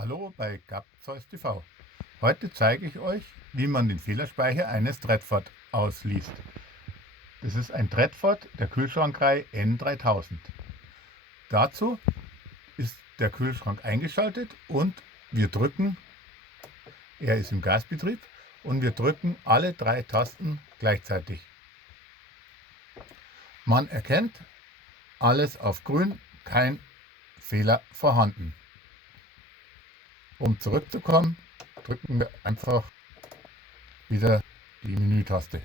Hallo bei Gapzeus TV. Heute zeige ich euch, wie man den Fehlerspeicher eines Tredford ausliest. Das ist ein Tredford der Kühlschrankreihe N3000. Dazu ist der Kühlschrank eingeschaltet und er ist im Gasbetrieb und wir drücken alle 3 Tasten gleichzeitig. Man erkennt alles auf grün, kein Fehler vorhanden. Um zurückzukommen, drücken wir einfach wieder die Menütaste.